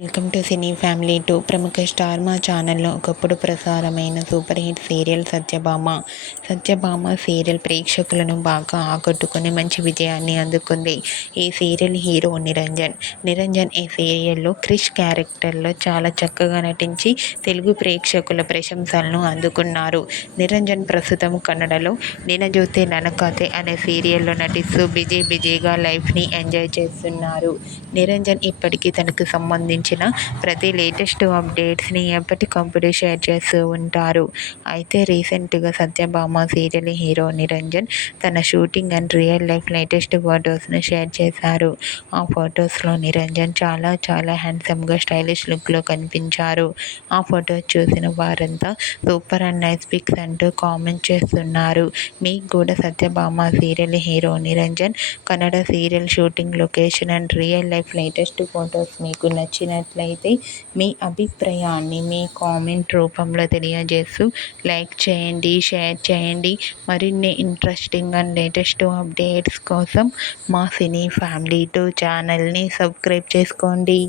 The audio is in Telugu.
Welcome to cine family 2. ప్రముఖ స్టార్ మా ఛానల్లో ఒకప్పుడు ప్రసారమైన super hit serial Satyabhama serial ప్రేక్షకులను బాగా ఆకట్టుకుని మంచి విజయాన్ని అందుకుంది. ఈ సీరియల్ హీరో నిరంజన్ ఈ సీరియల్లో క్రిష్ క్యారెక్టర్లో చాలా చక్కగా నటించి తెలుగు ప్రేక్షకుల ప్రశంసలను అందుకున్నారు. నిరంజన్ ప్రస్తుతం కన్నడలో నినజోతే ననకథే అనే సీరియల్లో నటిస్తూ బిజీగా లైఫ్ని ఎంజాయ్ చేస్తున్నారు. నిరంజన్ ఇప్పటికీ తనకు సంబంధించిన ప్రతి లేటెస్ట్ అప్డేట్స్ని ఎప్పటికప్పుడు షేర్ చేస్తూ ఉంటారు. అయితే రీసెంట్గా సత్యభామ సీరియల్ హీరో నిరంజన్ తన shooting and real life latest ఫొటోస్ను షేర్ చేశారు. ఆ ఫొటోస్లో నిరంజన్ చాలా హ్యాండ్సమ్గా స్టైలిష్ లుక్లో కనిపించారు. ఆ ఫొటోస్ చూసిన వారంతా సూపర్ అండ్ నైస్ పిక్స్ అంటూ కామెంట్ చేస్తున్నారు. మీకు కూడా Satyabhama serial hero Niranjan Kannada serial shooting location and real life latest photos మీకు నచ్చినట్లయితే మీ అభిప్రాయాన్ని మీ కామెంట్ రూపంలో తెలియజేస్తూ లైక్ చేయండి, షేర్ చేయండి. మరిన్ని ఇంట్రెస్టింగ్ అండ్ లేటెస్ట్ అప్డేట్స్ కోసం మా సినీ ఫ్యామిలీ 2 ఛానల్ని సబ్స్క్రైబ్ చేసుకోండి.